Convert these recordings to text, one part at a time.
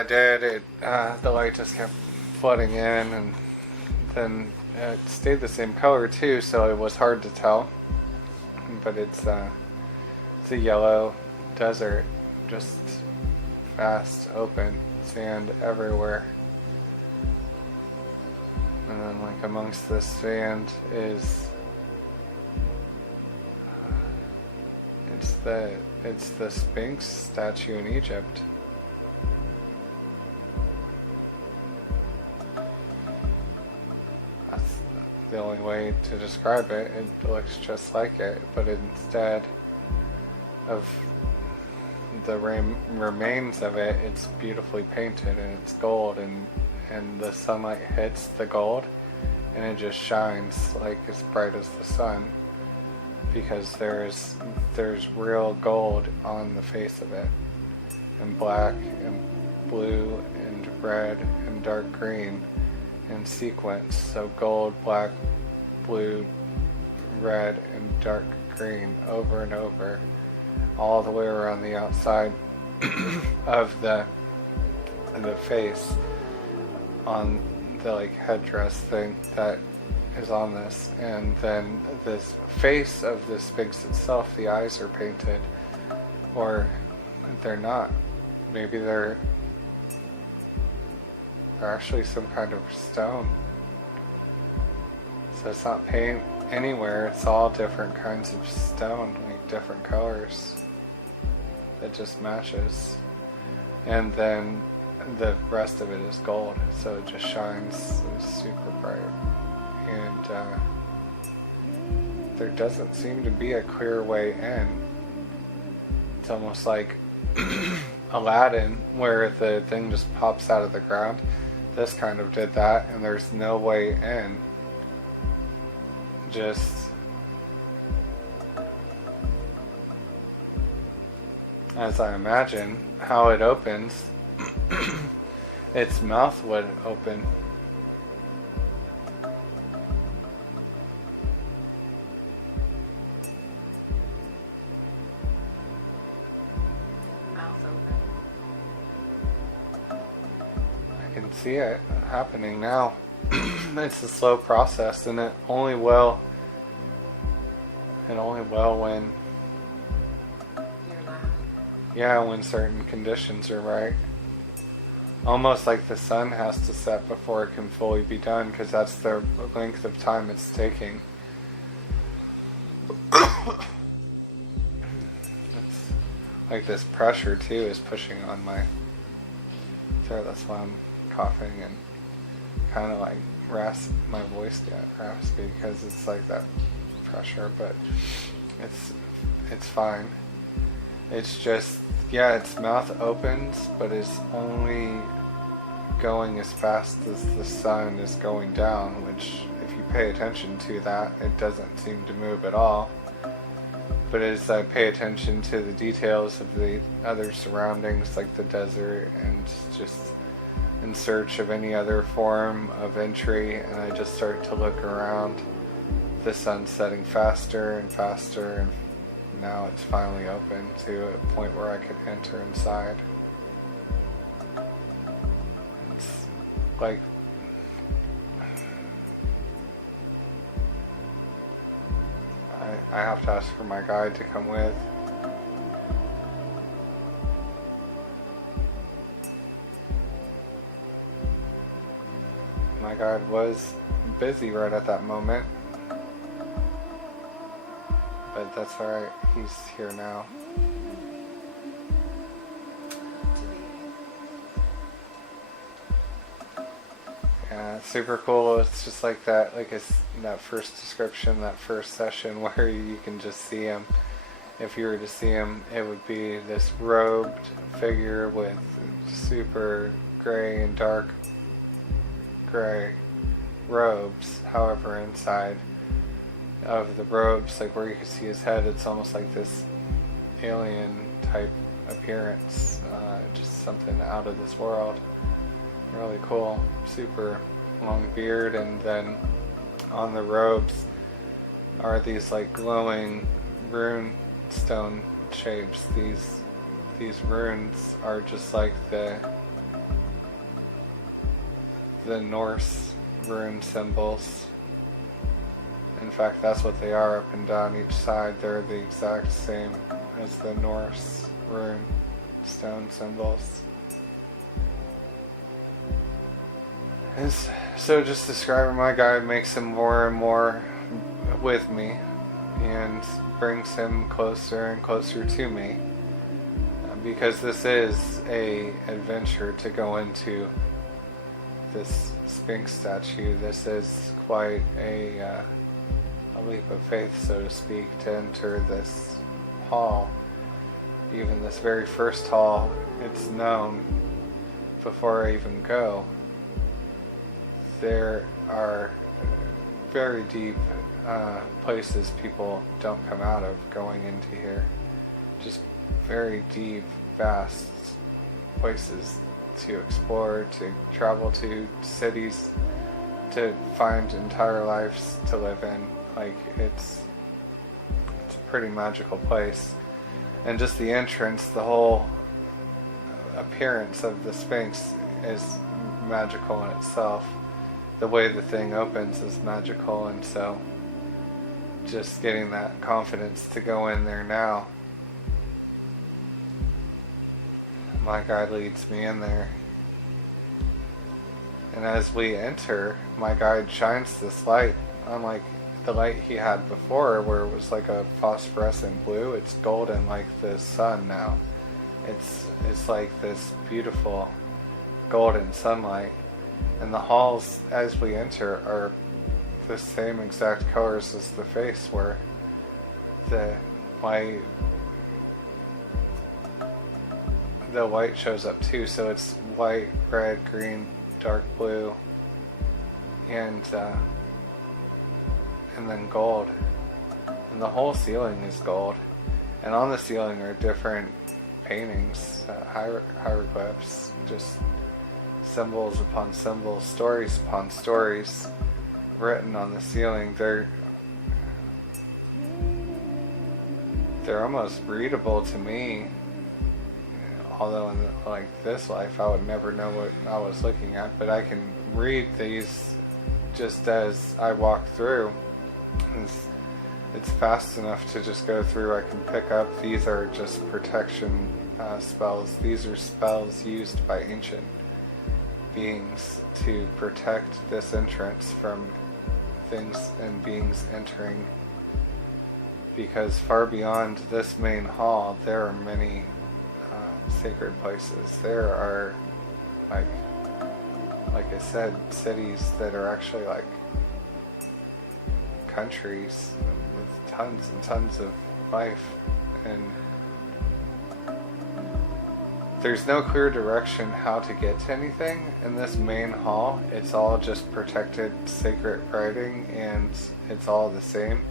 I did, the light just kept flooding in, and then it stayed the same color too, so it was hard to tell. But it's a yellow desert, just vast, open, sand everywhere. And then, like, amongst this sand is it's the Sphinx statue in Egypt. That's the only way to describe it. It looks just like it, but instead of the remains of it, it's beautifully painted and it's gold, and the sunlight hits the gold and it just shines like as bright as the sun, because there's real gold on the face of it, and black and blue and red and dark green in sequence. So gold, black, blue, red, and dark green over and over, all the way around the outside of the face, on the like headdress thing that is on this. And then this face of the Sphinx itself, the eyes are painted, or they're not. Maybe they're actually some kind of stone. So it's not paint anywhere, it's all different kinds of stone, like different colors. It just matches. And then the rest of it is gold, so it just shines super bright. And there doesn't seem to be a clear way in. It's almost like Aladdin, where the thing just pops out of the ground. This kind of did that, and there's no way in. Just as I imagine how it opens, its mouth would open. I can see it happening now. It's a slow process, and it only will when when certain conditions are right. Almost like the sun has to set before it can fully be done, because that's the length of time it's taking. It's like this pressure too is pushing on my throat. That's why I'm coughing and kind of like my voice get raspy, because it's like that pressure. But it's fine. It's just, its mouth opens, but it's only going as fast as the sun is going down, which, if you pay attention to that, it doesn't seem to move at all. But as I pay attention to the details of the other surroundings, like the desert, and just in search of any other form of entry, and I just start to look around, the sun's setting faster and faster, and now it's finally open to a point where I could enter inside. It's like I have to ask for my guide to come with. My guide was busy right at that moment, but that's alright, he's here now. Yeah, it's super cool. It's just like that, that first description, that first session where you can just see him. If you were to see him, it would be this robed figure with super gray and dark gray robes. However, inside of the robes, like where you can see his head, it's almost like this alien type appearance, just something out of this world. Really cool. Super long beard, and then on the robes are these like glowing rune stone shapes. These runes are just like the the Norse rune symbols. In fact, that's what they are up and down each side. They're the exact same as the Norse rune stone symbols. And so just describing my guide makes him more and more with me and brings him closer and closer to me, because this is a adventure to go into this Sphinx statue. This is quite a leap of faith, so to speak, to enter this hall. Even this very first hall, it's known before I even go. There are very deep places people don't come out of going into here. Just very deep, vast places to explore, to travel to, cities to find, entire lives to live in. Like, it's a pretty magical place. And just the entrance, the whole appearance of the Sphinx is magical in itself. The way the thing opens is magical, and so just getting that confidence to go in there now. My guide leads me in there. And as we enter, my guide shines this light, unlike the light he had before, where it was like a phosphorescent blue. It's golden like the sun now. It's like this beautiful golden sunlight. And the halls, as we enter, are the same exact colors as the face were. The white shows up too, so it's white, red, green, dark blue, and then gold. And the whole ceiling is gold. And on the ceiling are different paintings, hieroglyphs, just symbols upon symbols, stories upon stories written on the ceiling. They're almost readable to me, although in this life I would never know what I was looking at, but I can read these just as I walk through. It's fast enough to just go through. I can pick up, these are just protection spells. These are spells used by ancient beings to protect this entrance from things and beings entering, because far beyond this main hall there are many sacred places. There are, like I said, cities that are actually like countries with tons and tons of life, and there's no clear direction how to get to anything in this main hall. It's all just protected sacred writing, and it's all the same.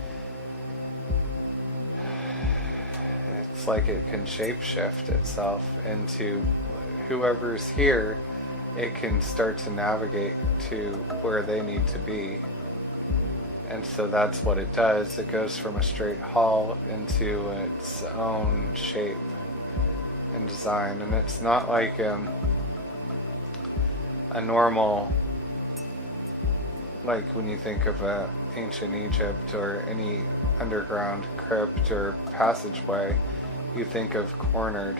It's like it can shapeshift itself into whoever's here. It can start to navigate to where they need to be. And so that's what it does. It goes from a straight hall into its own shape and design. And it's not like a normal, like when you think of ancient Egypt or any underground crypt or passageway, you think of cornered,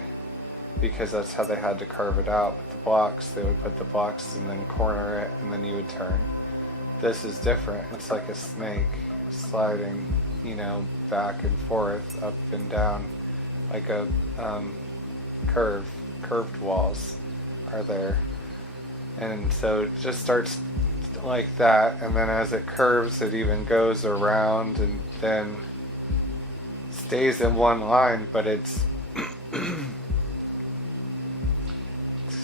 because that's how they had to carve it out with the blocks. They would put the blocks and then corner it, and then you would turn. This is different. It's like a snake sliding, back and forth, up and down, like a curved walls are there. And so it just starts like that, and then as it curves, it even goes around and then stays in one line, but it's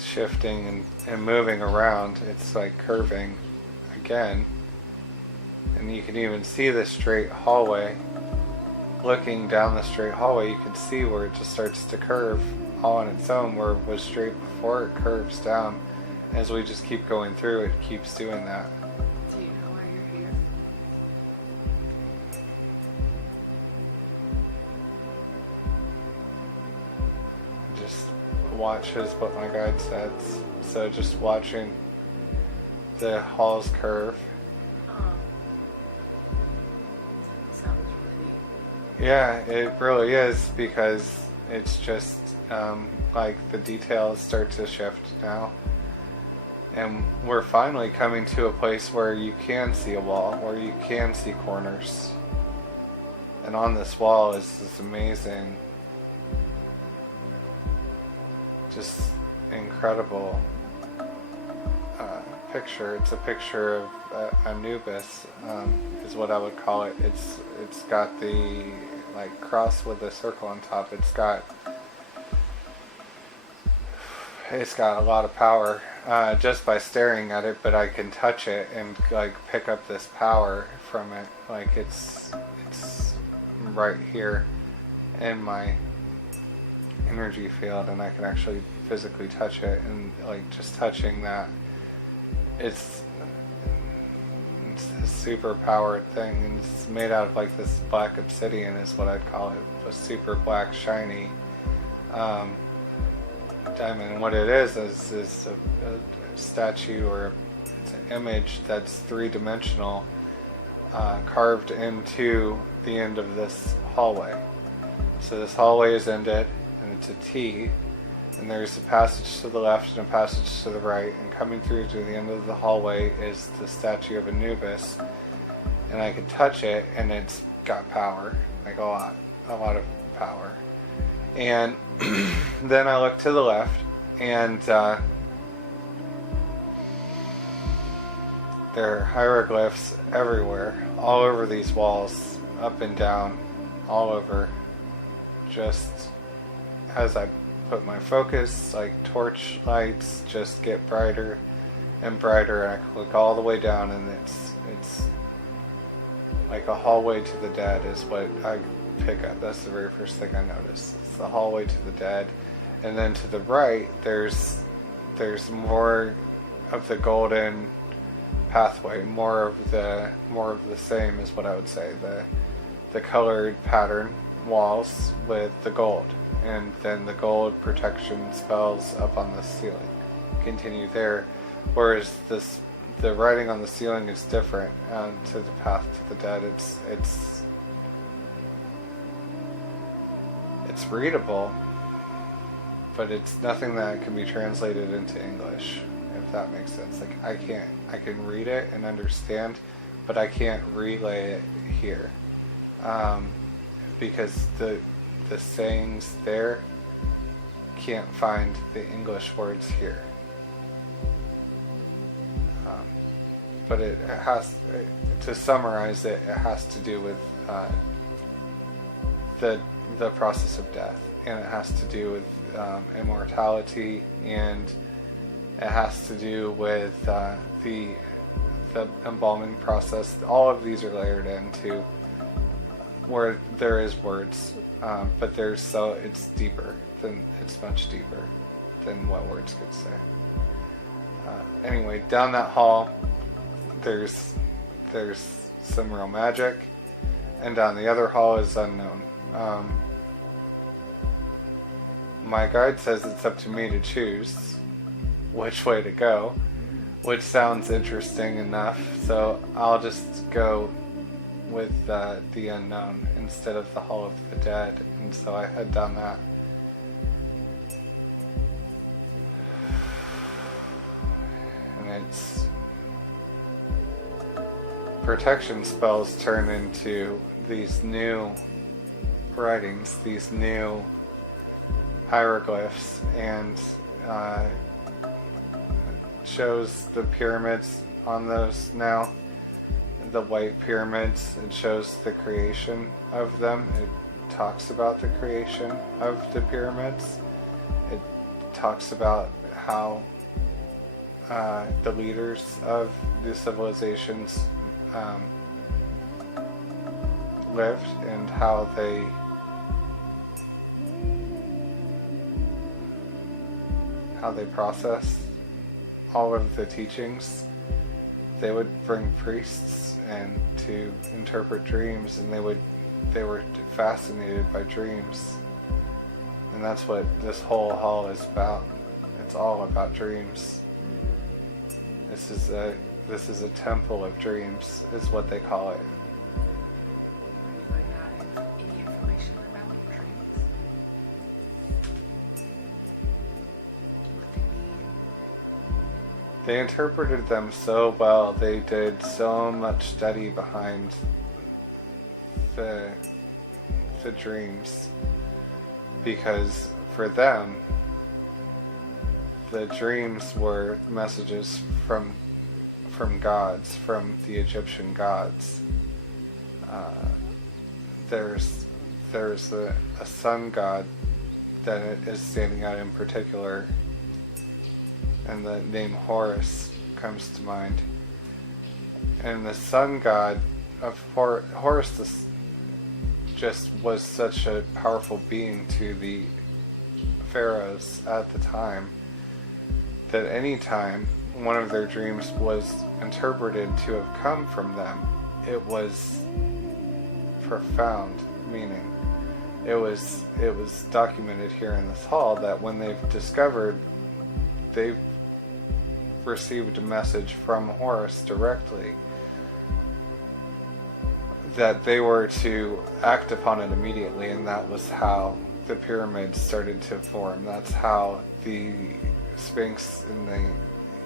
shifting and moving around. It's like curving again, and you can even see the straight hallway. Looking down the straight hallway, you can see where it just starts to curve all on its own, where it was straight before. It curves down. As we just keep going through, it keeps doing that. Do you know why you're here? Just watch is what my guide said. So just watching the halls curve. Um, sounds really. Yeah, it really is, because it's just like the details start to shift now. And we're finally coming to a place where you can see a wall, where you can see corners. And on this wall is this amazing, just incredible picture. It's a picture of Anubis, is what I would call it. It's got the like cross with a circle on top. It's got a lot of power just by staring at it, but I can touch it and like pick up this power from it. Like it's right here in my energy field, and I can actually physically touch it, and like just touching that, it's a super powered thing, and it's made out of like this black obsidian is what I'd call it, a super black shiny diamond. And what it is a statue, or it's an image that's three-dimensional, carved into the end of this hallway. So this hallway is ended, and it's a T, and there's a passage to the left and a passage to the right, and coming through to the end of the hallway is the statue of Anubis, and I can touch it, and it's got power, like a lot of power. And then I look to the left, and there are hieroglyphs everywhere, all over these walls, up and down, all over. Just as I put my focus, like torch lights just get brighter and brighter, and I click all the way down, and it's like a hallway to the dead is what I pick up. That's the very first thing I notice. It's the hallway to the dead. And then to the right, there's more of the golden pathway, more of the same is what I would say. The colored pattern walls with the gold, and then the gold protection spells up on the ceiling continue there, whereas the writing on the ceiling is different. To the path to the dead, it's readable, but it's nothing that can be translated into English, if that makes sense. Like I can read it and understand, but I can't relay it here, because the sayings there can't find the English words here. But it has, to summarize it, it has to do with the process of death, and it has to do with immortality, and it has to do with the embalming process. All of these are layered into where there is words, but it's deeper it's much deeper than what words could say. Anyway, down that hall, there's some real magic, and down the other hall is unknown. My guide says it's up to me to choose which way to go, which sounds interesting enough, so I'll just go with the unknown instead of the Hall of the Dead, and so I head down that. And it's protection spells turn into these new writings, these new hieroglyphs, and shows the pyramids on those now. The white pyramids, it shows the creation of them. It talks about the creation of the pyramids. It talks about how the leaders of the civilizations lived, and how they processed all of the teachings. They would bring priests and to interpret dreams, and they were fascinated by dreams, and that's what this whole hall is about. It's all about dreams. This is a temple of dreams, is what they call it. Are you finding out any information about dreams? What they mean? They interpreted them so well. They did so much study behind the dreams, because for them the dreams were messages from gods, from the Egyptian gods. There's a sun god that is standing out in particular, and the name Horus comes to mind. And the sun god of Horus just was such a powerful being to the pharaohs at the time, that any time one of their dreams was interpreted to have come from them, it was profound meaning. It was documented here in this hall that when they've received a message from Horus directly, that they were to act upon it immediately, and that was how the pyramids started to form. That's how the Sphinx and the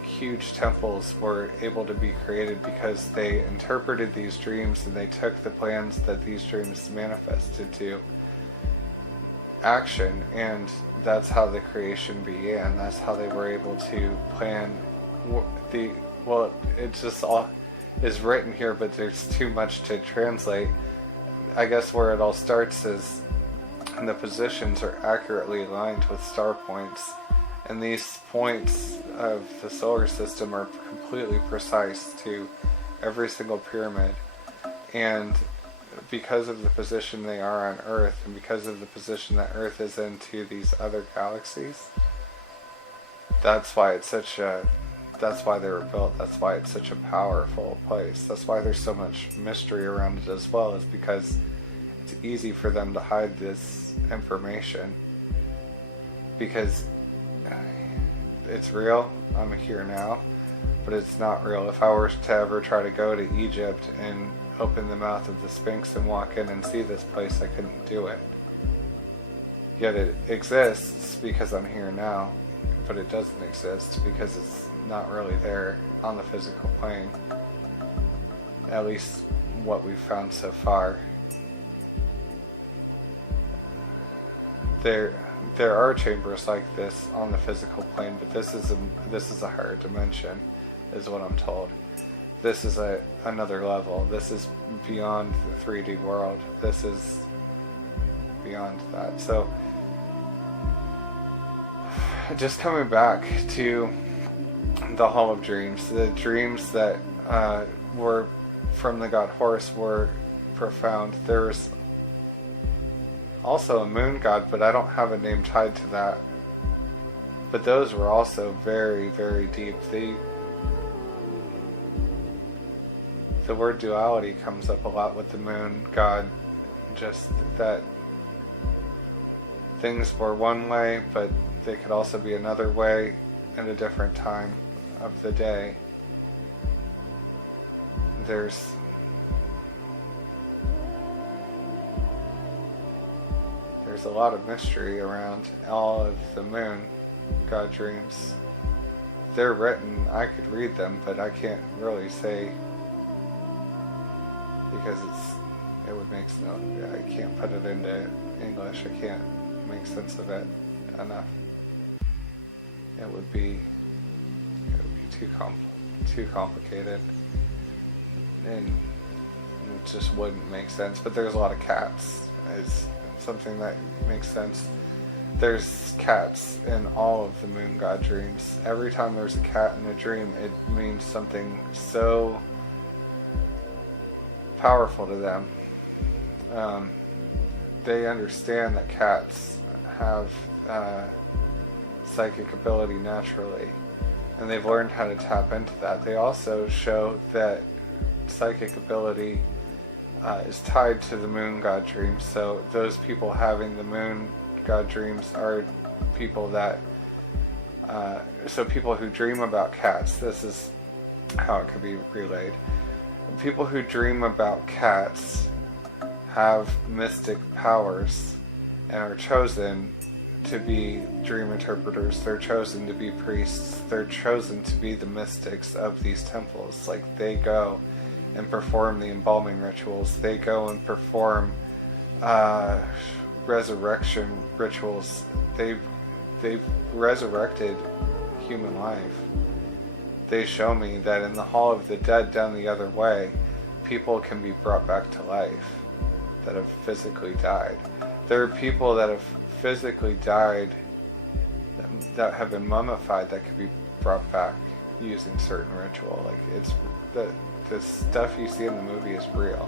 huge temples were able to be created, because they interpreted these dreams and they took the plans that these dreams manifested to action, and that's how the creation began. That's how they were able to plan it just all is written here, but there's too much to translate. I guess where it all starts is, and the positions are accurately aligned with star points, and these points of the solar system are completely precise to every single pyramid. And because of the position they are on Earth, and because of the position that Earth is in to these other galaxies, that's why they were built. That's why it's such a powerful place. That's why there's so much mystery around it as well, is because it's easy for them to hide this information, because it's real. I'm here now, but it's not real. If I were to ever try to go to Egypt and open the mouth of the Sphinx and walk in and see this place, I couldn't do it. Yet it exists because I'm here now, but it doesn't exist because it's not really there on the physical plane. At least what we've found so far. There are chambers like this on the physical plane, but this is a higher dimension, is what I'm told. This is another level. This is beyond the 3D world. This is beyond that. So, just coming back to the Hall of Dreams, the dreams that were from the god Horus were profound. There's also a moon god, but I don't have a name tied to that. But those were also very, very deep. The word duality comes up a lot with the moon god, just that things were one way, but they could also be another way at a different time of the day. There's a lot of mystery around all of the moon god dreams. They're written, I could read them, but I can't really say, because it would make I can't put it into English. I can't make sense of it enough. It would be too complicated, and it just wouldn't make sense. But there's a lot of cats. It's something that makes sense. There's cats in all of the moon god dreams. Every time there's a cat in a dream, it means something so powerful to them. They understand that cats have psychic ability naturally, and they've learned how to tap into that. They also show that psychic ability is tied to the moon god dreams. So those people having the moon god dreams are people that so people who dream about cats. This is how it could be relayed. People who dream about cats have mystic powers and are chosen to be dream interpreters. They're chosen to be priests. They're chosen to be the mystics of these temples. Like, they go and perform the embalming rituals. They go and perform resurrection rituals. They've resurrected human life. They show me that in the Hall of the Dead down the other way, people can be brought back to life that have physically died. There are people that have physically died that have been mummified that could be brought back using certain ritual. Like, it's the stuff you see in the movie is real.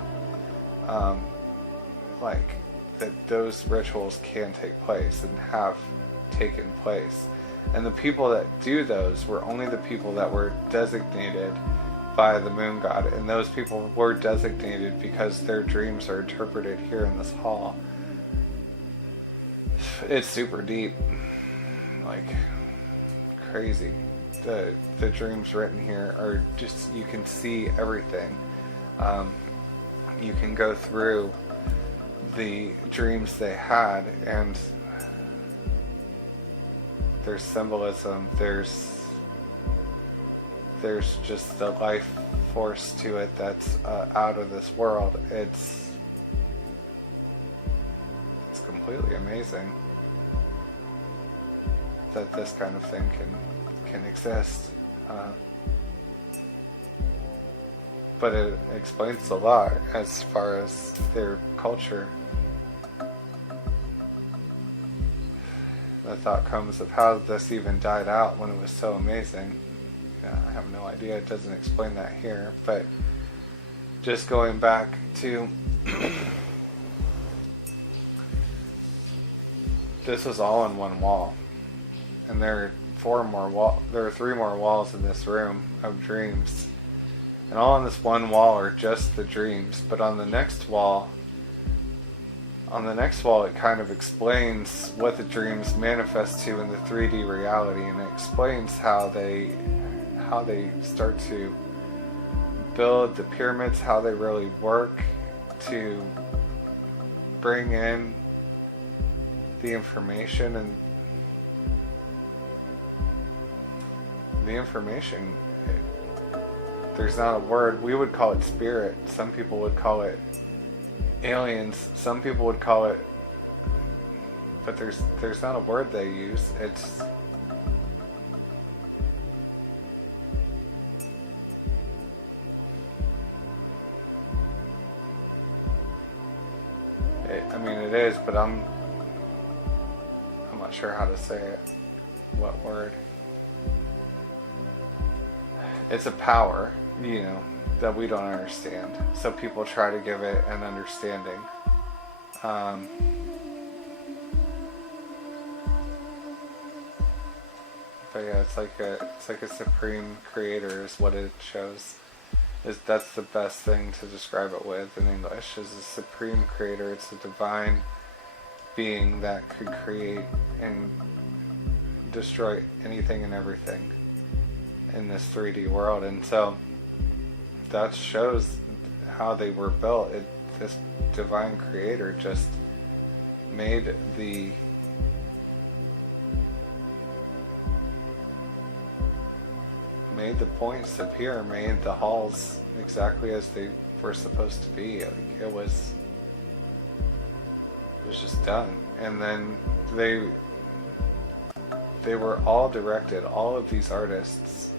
Like, that those rituals can take place and have taken place. And the people that do those were only the people that were designated by the moon god. And those people were designated because their dreams are interpreted here in this hall. It's super deep. Like, crazy. The dreams written here are just, you can see everything. You can go through the dreams they had, and there's symbolism, there's just the life force to it that's out of this world. It's completely amazing that this kind of thing can exist. But it explains a lot as far as their culture. The thought comes of how this even died out when it was so amazing. Yeah, I have no idea. It doesn't explain that here. But just going back to this was all in one wall, and there are 3 more walls in this room of dreams, and all on this one wall are just the dreams. But on the next wall, it kind of explains what the dreams manifest to in the 3D reality, and it explains how they start to build the pyramids, how they really work to bring in the information. And the information, there's not a word. We would call it spirit. Some people would call it aliens. Some people would call it, but there's not a word they use. It is, but I'm not sure how to say it. What word? It's a power, that we don't understand. So people try to give it an understanding. But yeah, it's like a supreme creator is what it shows. That's the best thing to describe it with in English, is a supreme creator. It's a divine being that could create and destroy anything and everything in this 3D world. And so that shows how they were built. This divine creator just made the points appear, made the halls exactly as they were supposed to be. It was just done. And then they were all directed, all of these artists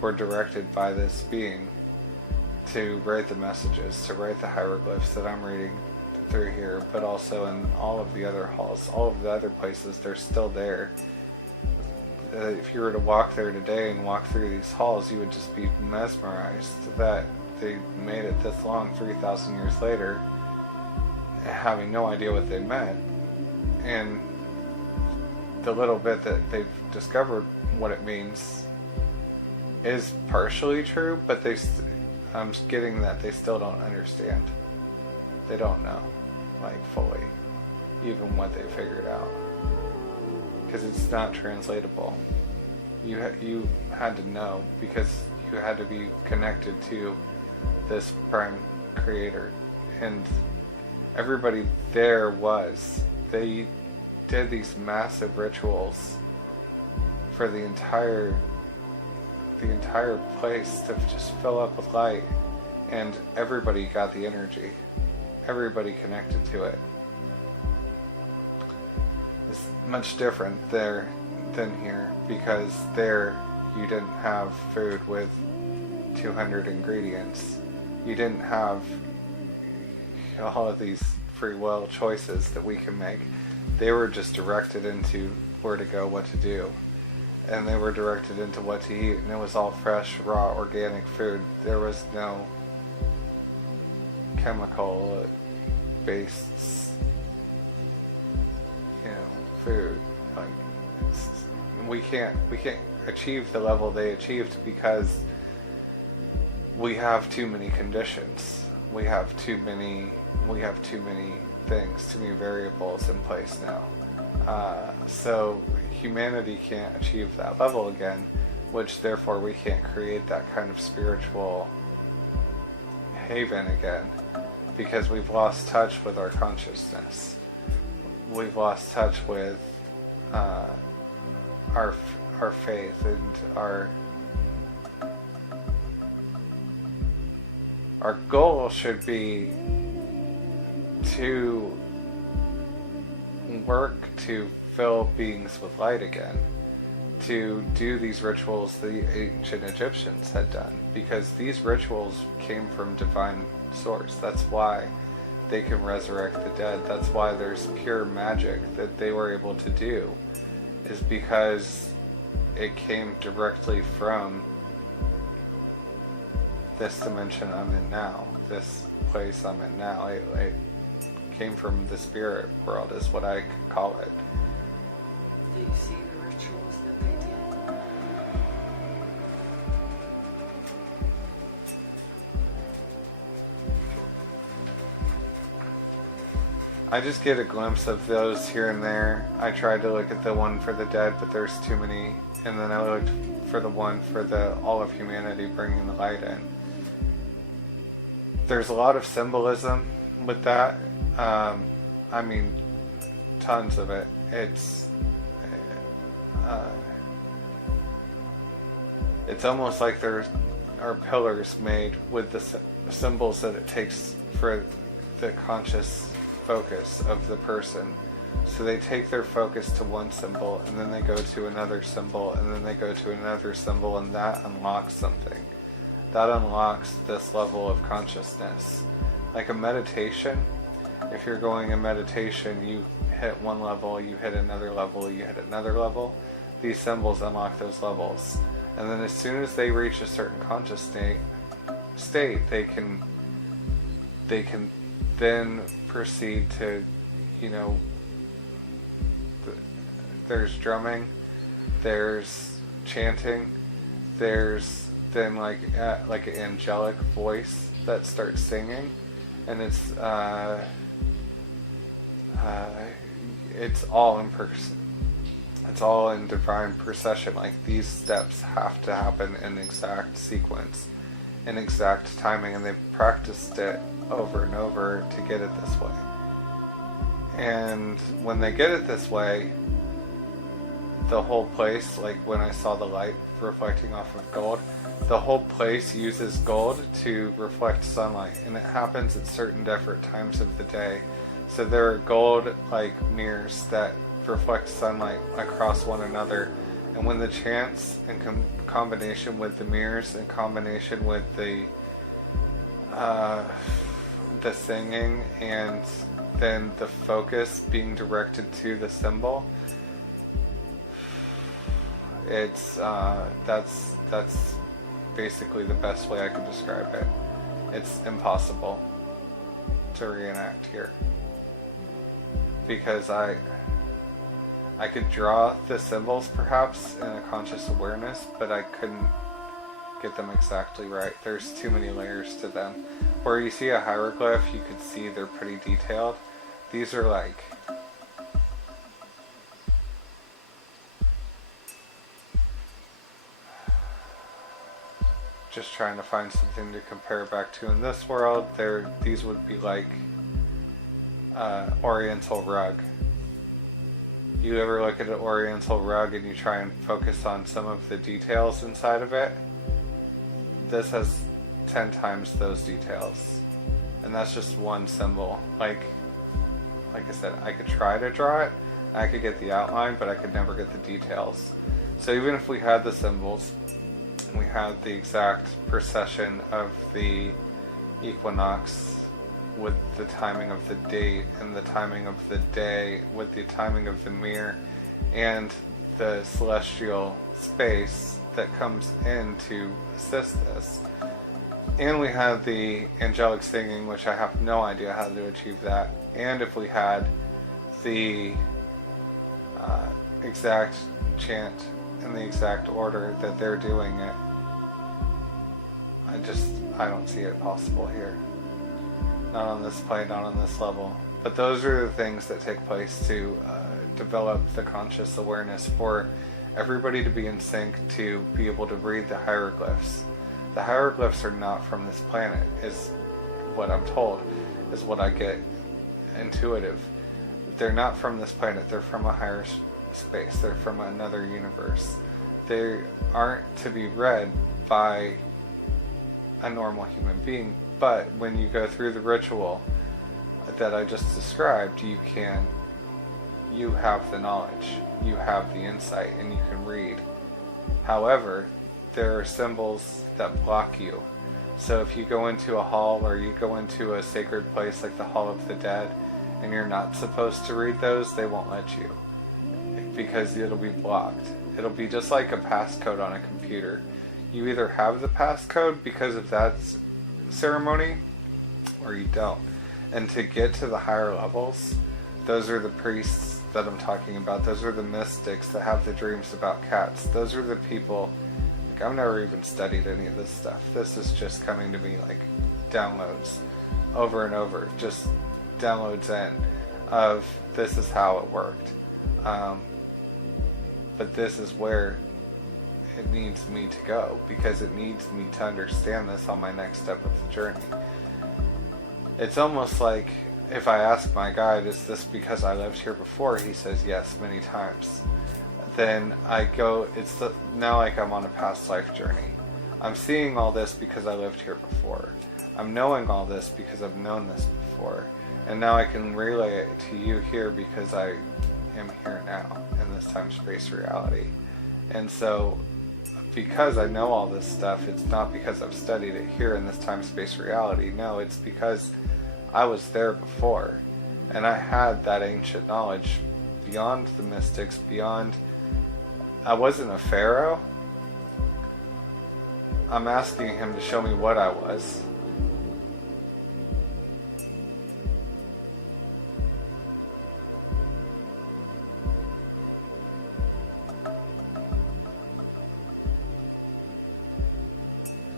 were directed by this being to write the messages, to write the hieroglyphs that I'm reading through here, but also in all of the other halls, all of the other places, they're still there. If you were to walk there today and walk through these halls, you would just be mesmerized that they made it this long, 3,000 years later, having no idea what they meant. And the little bit that they've discovered what it means is partially true, but I'm getting that they still don't understand. They don't know, fully, even what they figured out. Because it's not translatable. You had to know, because who had to be connected to this prime creator. And everybody there they did these massive rituals for the entire place to just fill up with light, and everybody got the energy. Everybody connected to it. It's much different there than here, because there you didn't have food with 200 ingredients. You didn't have all of these free will choices that we can make. They were just directed into where to go, what to do. And they were directed into what to eat, and it was all fresh, raw, organic food. There was no chemical based, food. Like, we can't achieve the level they achieved because we have too many conditions. We have too many things, too many variables in place now. So humanity can't achieve that level again, which therefore we can't create that kind of spiritual haven again, because we've lost touch with our consciousness. We've lost touch with our faith, and our goal should be to work to fill beings with light again, to do these rituals the ancient Egyptians had done, because these rituals came from divine source. That's why they can resurrect the dead. That's why there's pure magic that they were able to do, is because it came directly from this dimension I'm in now, this place I'm in now. It came from the spirit world, is what I could call it. Do you see the rituals that they did? I just get a glimpse of those here and there. I tried to look at the one for the dead, but there's too many. And then I looked for the one for all of humanity, bringing the light in. There's a lot of symbolism with that. I mean, tons of it. It's almost like there are pillars made with the symbols that it takes for the conscious focus of the person. So they take their focus to one symbol, and then they go to another symbol, and then they go to another symbol, and that unlocks something. That unlocks this level of consciousness. Like a meditation, if you're going in meditation, you hit one level, you hit another level, you hit another level. These symbols unlock those levels. And then as soon as they reach a certain conscious state, they can then proceed to, there's drumming, there's chanting, there's then like an angelic voice that starts singing, and it's all in person. It's all in divine procession. Like, these steps have to happen in exact sequence, in exact timing, and they've practiced it over and over to get it this way. And when they get it this way, the whole place, like when I saw the light reflecting off of gold, the whole place uses gold to reflect sunlight, and it happens at certain different times of the day. So there are gold like mirrors that reflect sunlight across one another, and when the chants in combination with the mirrors, in combination with the singing, and then the focus being directed to the symbol, it's that's basically the best way I could describe it. It's impossible to reenact here, because I could draw the symbols perhaps in a conscious awareness, but I couldn't get them exactly right. There's too many layers to them. Where you see a hieroglyph, you could see they're pretty detailed. These are like just trying to find something to compare back to in this world, these would be like Oriental rug. You ever look at an Oriental rug and you try and focus on some of the details inside of it? This has 10 times those details. And that's just one symbol. Like I said, I could try to draw it, I could get the outline, but I could never get the details. So even if we had the symbols, we had the exact precession of the equinox with the timing of the date and the timing of the day with the timing of the mirror and the celestial space that comes in to assist this. And we had the angelic singing, which I have no idea how to achieve that. And if we had the exact chant in the exact order that they're doing it, I don't see it possible here. Not on this plane, not on this level. But those are the things that take place to develop the conscious awareness for everybody to be in sync, to be able to read the hieroglyphs. The hieroglyphs are not from this planet, is what I'm told, is what I get intuitive. They're not from this planet, they're from a higher space, they're from another universe. They aren't to be read by a normal human being, but when you go through the ritual that I just described, you have the knowledge, you have the insight, and you can read. However, there are symbols that block you. So if you go into a hall or you go into a sacred place like the Hall of the Dead and you're not supposed to read those, they won't let you, because it'll be blocked. It'll be just like a passcode on a computer. You either have the passcode because of that ceremony or you don't. And to get to the higher levels, those are the priests that I'm talking about. Those are the mystics that have the dreams about cats. Those are the people, like, I've never even studied any of this stuff. This is just coming to me like downloads over and over, just downloads in of this is how it worked. But this is where it needs me to go, because it needs me to understand this on my next step of the journey. It's almost like if I ask my guide, is this because I lived here before? He says yes many times. Then I go, now like I'm on a past life journey. I'm seeing all this because I lived here before. I'm knowing all this because I've known this before. And now I can relay it to you here because I am here now in this time-space reality. And so because I know all this stuff, it's not because I've studied it here in this time-space reality. No, it's because I was there before, and I had that ancient knowledge beyond the mystics, beyond... I wasn't a pharaoh. I'm asking him to show me what I was.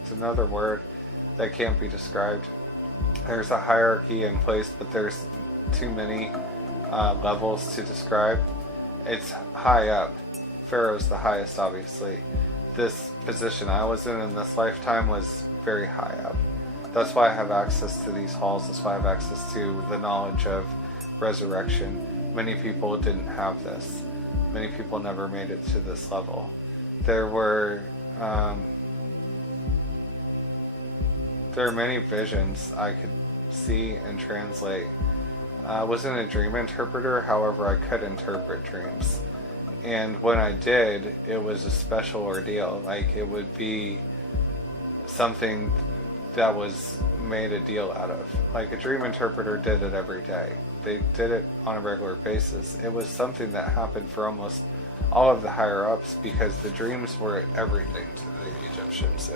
It's another word that can't be described. There's a hierarchy in place, but there's too many levels to describe. It's high up. Pharaoh's the highest, obviously. This position I was in this lifetime was very high up. That's why I have access to these halls. That's why I have access to the knowledge of resurrection. Many people didn't have this. Many people never made it to this level. There were many visions I could see and translate. I wasn't a dream interpreter, however I could interpret dreams. And when I did, it was a special ordeal. Like, it would be something that was made a deal out of. Like, a dream interpreter did it every day. They did it on a regular basis. It was something that happened for almost all of the higher-ups, because the dreams were everything to the Egyptians.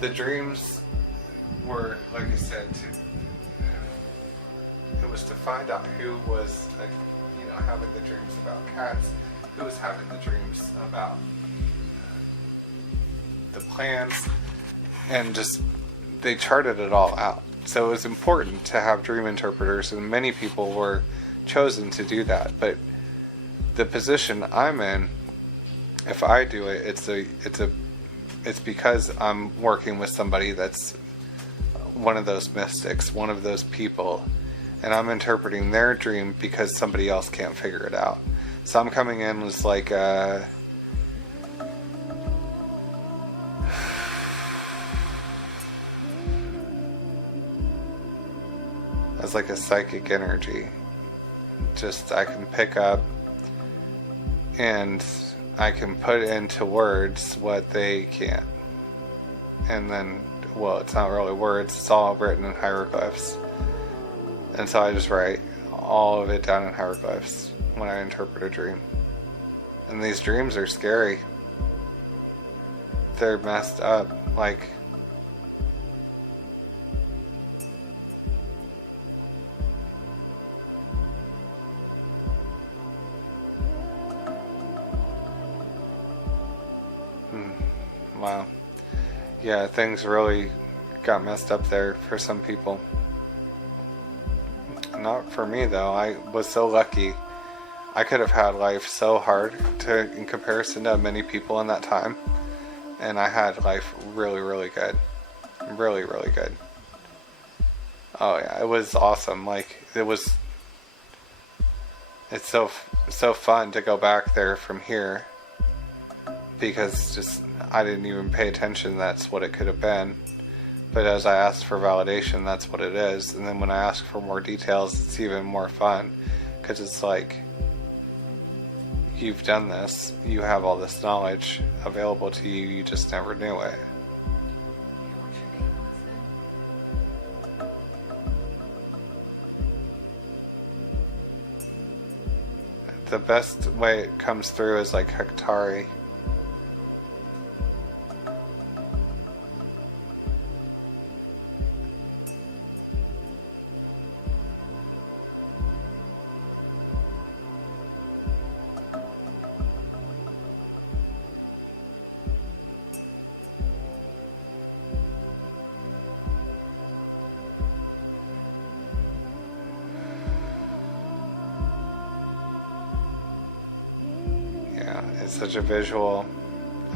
The dreams were, like I said, it was to find out who was, having the dreams about cats, who was having the dreams about the plans, and just, they charted it all out. So it was important to have dream interpreters, and many people were chosen to do that. But the position I'm in, if I do it, it's a it's because I'm working with somebody that's one of those mystics, one of those people, and I'm interpreting their dream because somebody else can't figure it out. So I'm coming in as like a psychic energy. Just I can pick up and I can put into words what they can't. And then, well, it's not really words, it's all written in hieroglyphs. And so I just write all of it down in hieroglyphs when I interpret a dream. And these dreams are scary. They're messed up. Like, wow. Yeah, things really got messed up there for some people. Not for me though. I was so lucky. I could have had life so hard in comparison to many people in that time. And I had life really, really good. Really, really good. Oh yeah, it was awesome. Like, it's so fun to go back there from here. Because just, I didn't even pay attention that's what it could have been. But as I asked for validation, that's what it is. And then when I ask for more details, it's even more fun. Because it's like, you've done this, you have all this knowledge available to you, you just never knew it. What's your name was then? The best way it comes through is like Hektari. It's such a visual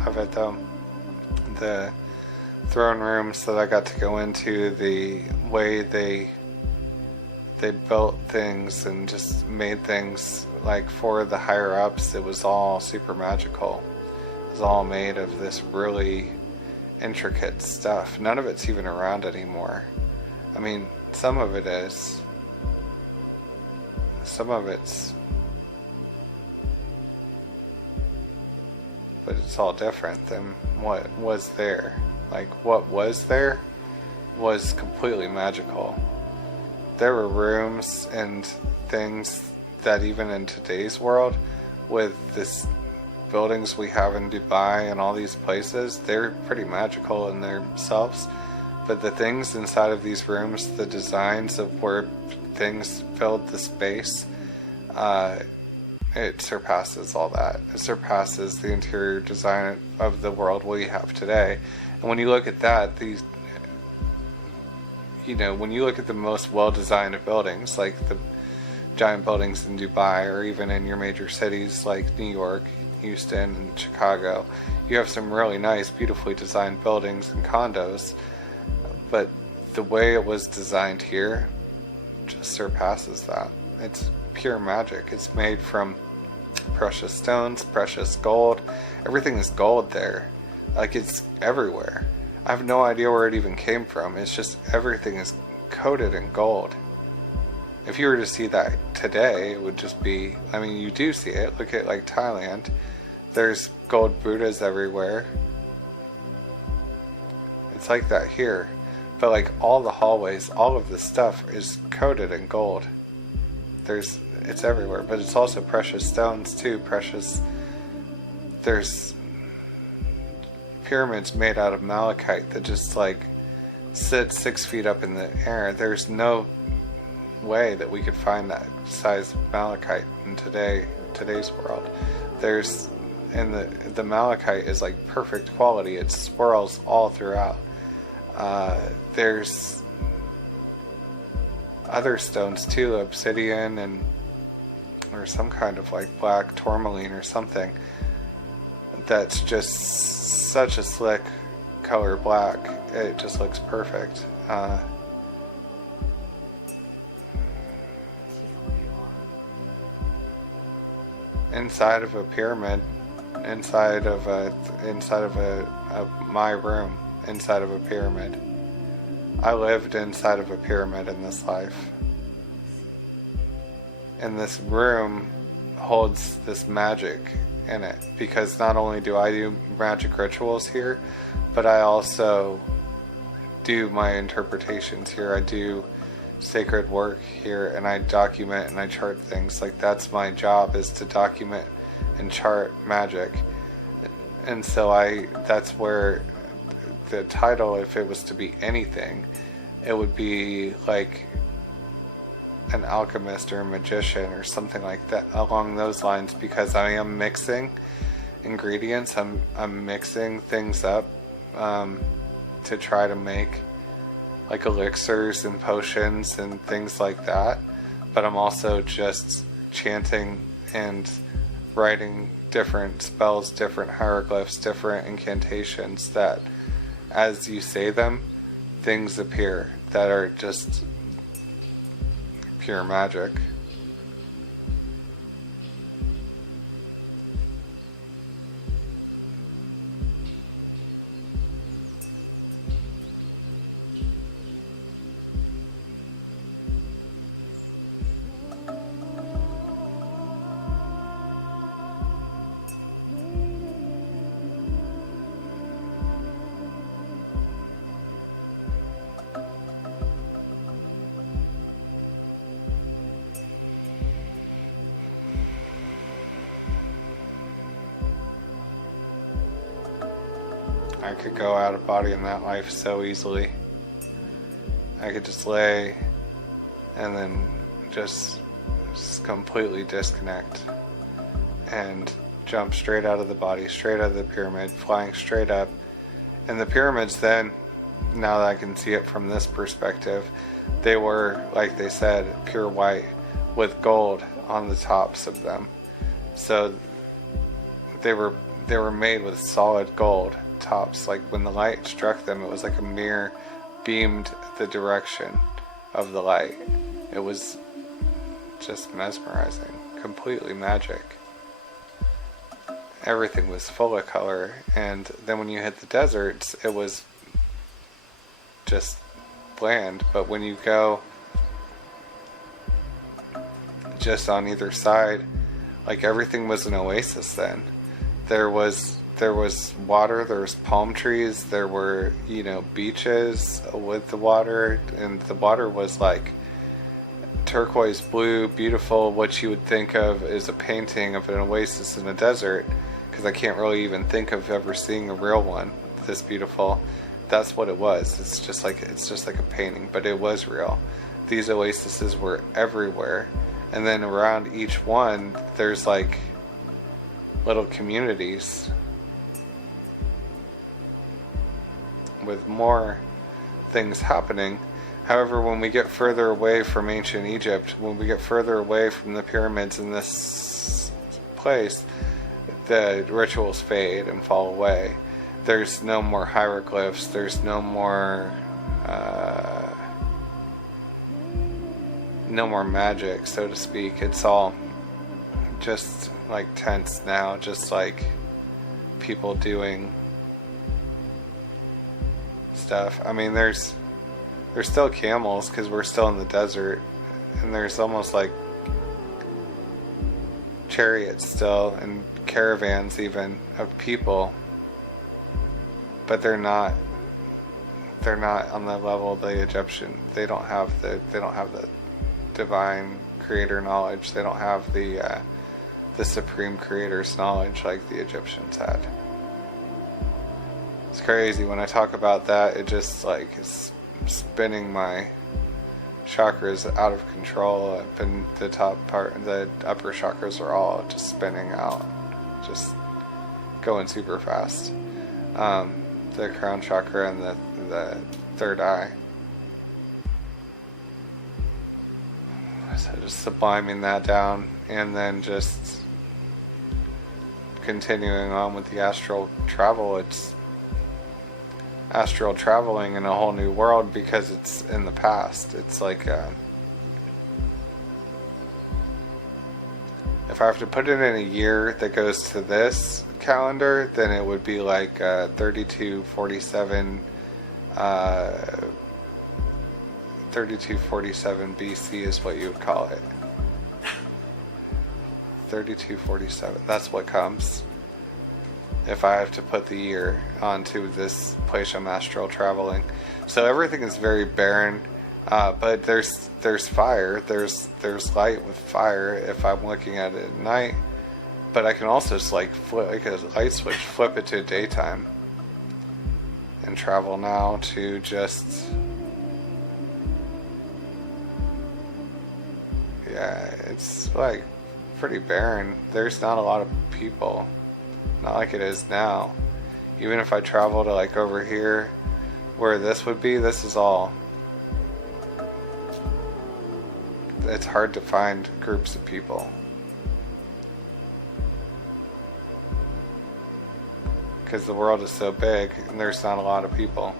of it though. The throne rooms that I got to go into, the way they built things and just made things like for the higher ups, it was all super magical. It was all made of this really intricate stuff. None of it's even around anymore. I mean, some of it is. Some of it's, but it's all different than what was there. Like, what was there was completely magical. There were rooms and things that even in today's world, with this buildings we have in Dubai and all these places, they're pretty magical in themselves. But the things inside of these rooms, the designs of where things filled the space, it surpasses all that. It surpasses the interior design of the world we have today. And when you look at that, these, when you look at the most well-designed buildings, like the giant buildings in Dubai, or even in your major cities like New York, Houston, and Chicago, you have some really nice, beautifully designed buildings and condos. But the way it was designed here just surpasses that. It's pure magic. It's made from precious stones, precious gold. Everything is gold there. Like, it's everywhere. I have no idea where it even came from. It's just everything is coated in gold. If you were to see that today, it would just be, I mean, you do see it. Look at like Thailand. There's gold Buddhas everywhere. It's like that here. But like all the hallways, all of the stuff is coated in gold. It's everywhere, but it's also precious stones too. There's pyramids made out of malachite that just like sit 6 feet up in the air. There's no way that we could find that size of malachite in today's world. And the malachite is like perfect quality. It swirls all throughout. There's other stones too, obsidian or some kind of like black tourmaline or something. that's just such a slick color black. It just looks perfect. Inside of a pyramid, inside of my room, inside of a pyramid. I lived inside of a pyramid in this life. And this room holds this magic in it, because not only do I do magic rituals here, but I also do my interpretations here. I do sacred work here, and I document and I chart things. Like, that's my job, is to document and chart magic. And so that's where the title, if it was to be anything, it would be like an alchemist or a magician or something like that, along those lines, because I am mixing ingredients. I'm mixing things up to try to make like elixirs and potions and things like that, but I'm also just chanting and writing different spells, different hieroglyphs, different incantations that, as you say them, things appear that are just pure magic. I could go out of body in that life so easily. I could just lay and then just completely disconnect and jump straight out of the body, straight out of the pyramid, flying straight up. And the pyramids then, now that I can see it from this perspective, they were, like they said, pure white with gold on the tops of them. So they were made with solid gold tops. Like, when the light struck them, it was like a mirror beamed the direction of the light. It was just mesmerizing, completely magic. Everything was full of color. And then when you hit the deserts, it was just bland. But when you go just on either side, like, everything was an oasis then. There was water, there was palm trees, there were, beaches with the water, and the water was like turquoise blue, beautiful, what you would think of as a painting of an oasis in a desert, because I can't really even think of ever seeing a real one this beautiful. That's what it was. It's just like a painting, but it was real. These oases were everywhere, and then around each one there's like little communities with more things happening. However, when we get further away from ancient Egypt, when we get further away from the pyramids in this place, the rituals fade and fall away. There's no more hieroglyphs, there's no more magic, so to speak. It's all just like tents now, just like people doing stuff. I mean, there's still camels because we're still in the desert, and there's almost like chariots still and caravans even of people, but they're not on the level of the Egyptian. They don't have the divine creator knowledge. They don't have the supreme creator's knowledge like the Egyptians had. It's crazy when I talk about that. It just like is spinning my chakras out of control. Up in the top part, the upper chakras are all just spinning out, just going super fast. The crown chakra and the third eye. So just subliming that down, and then just continuing on with the astral travel, it's astral traveling in a whole new world because it's in the past. It's like if I have to put it in a year that goes to this calendar, then it would be like 3247 3247 BC is what you would call it. 3247, that's what comes if I have to put the year onto this place I'm astral traveling. So everything is very barren, but there's fire, there's light with fire if I'm looking at it at night, but I can also just like flip, like a light switch, flip it to daytime and travel now to just, yeah, it's like pretty barren. There's not a lot of people, not like it is now. Even if I travel to like over here where this would be, this is all, it's hard to find groups of people because the world is so big and there's not a lot of people.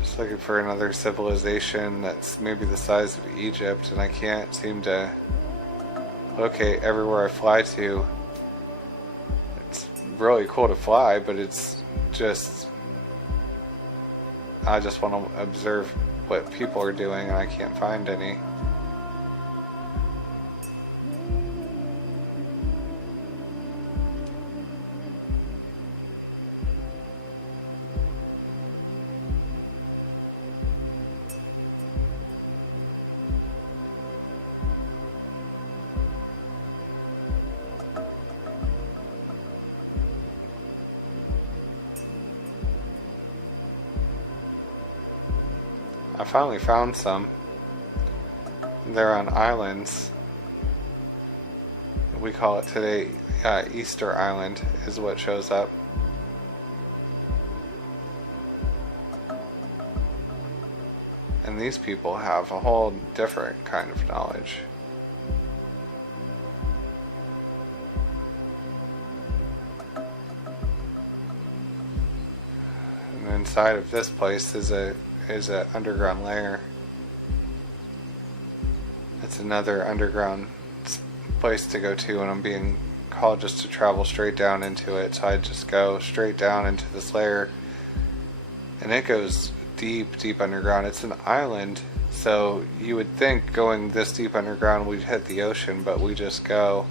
Just looking for another civilization that's maybe the size of Egypt, and I can't seem to locate everywhere I fly to. It's really cool to fly, but it's just, I just want to observe what people are doing and I can't find any. I finally found some. They're on islands. We call it today Easter Island is what shows up. And these people have a whole different kind of knowledge. And inside of this place is a underground layer. It's another underground place to go to, and I'm being called just to travel straight down into it. So I just go straight down into this layer, and it goes deep, deep underground. It's an island, so you would think going this deep underground we'd hit the ocean, but we just go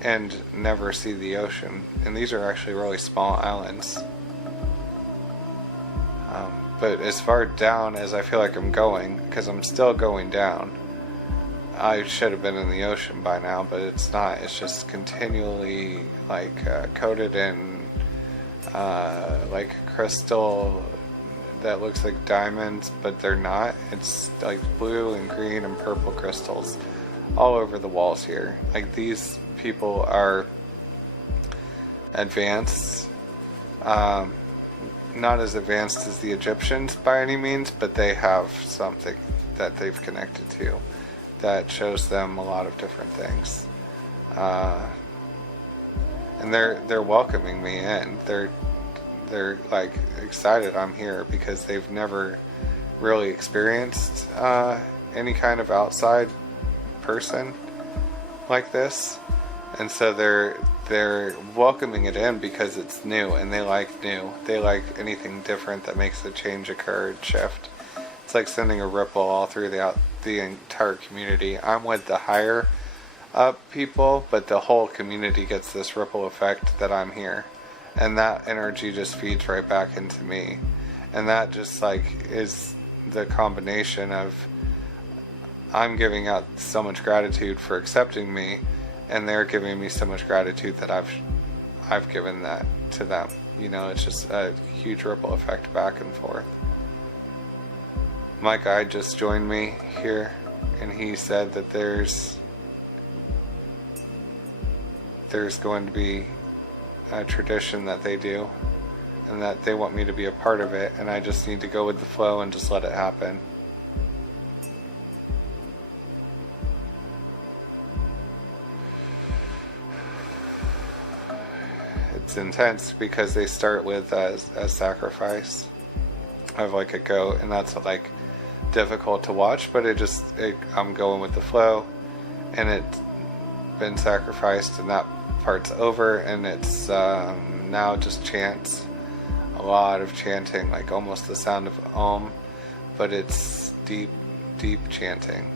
and never see the ocean. And these are actually really small islands. But as far down as I feel like I'm going, because I'm still going down, I should have been in the ocean by now, but it's not. It's just continually like coated in like crystal that looks like diamonds, but they're not. It's like blue and green and purple crystals all over the walls here. Like, these people are advanced. Not as advanced as the Egyptians by any means, but they have something that they've connected to that shows them a lot of different things. And they're welcoming me in. They're like excited I'm here because they've never really experienced any kind of outside person like this, and so they're welcoming it in because it's new, and they like new. They like anything different that makes a change occur and shift. It's like sending a ripple all through the entire community. I'm with the higher up people, but the whole community gets this ripple effect that I'm here, and that energy just feeds right back into me. And that just like is the combination of I'm giving out so much gratitude for accepting me, and they're giving me so much gratitude that I've given that to them. You know, it's just a huge ripple effect back and forth. My guide just joined me here, and he said that there's going to be a tradition that they do, and that they want me to be a part of it, and I just need to go with the flow and just let it happen. it's intense because they start with a sacrifice of like a goat, and that's like difficult to watch, but I'm going with the flow, and it's been sacrificed, and that part's over, and it's now just chants, a lot of chanting, like almost the sound of Om, but it's deep chanting.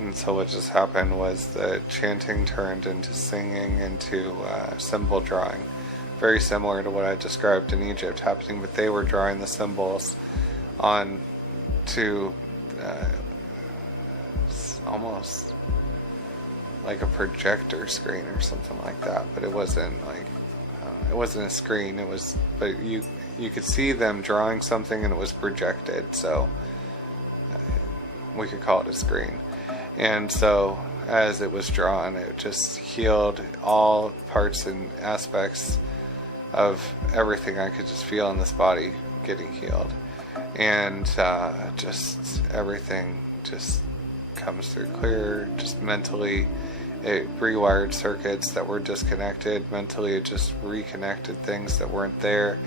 And so what just happened was the chanting turned into singing, into symbol drawing. Very similar to what I described in Egypt happening, but they were drawing the symbols on to almost like a projector screen or something like that. But it wasn't like, it wasn't a screen, but you could see them drawing something and it was projected, so we could call it a screen. And so as it was drawn, it just healed all parts and aspects of everything I could just feel in this body getting healed. And just everything just comes through clear, just mentally. It rewired circuits that were disconnected. Mentally, it just reconnected things that weren't there.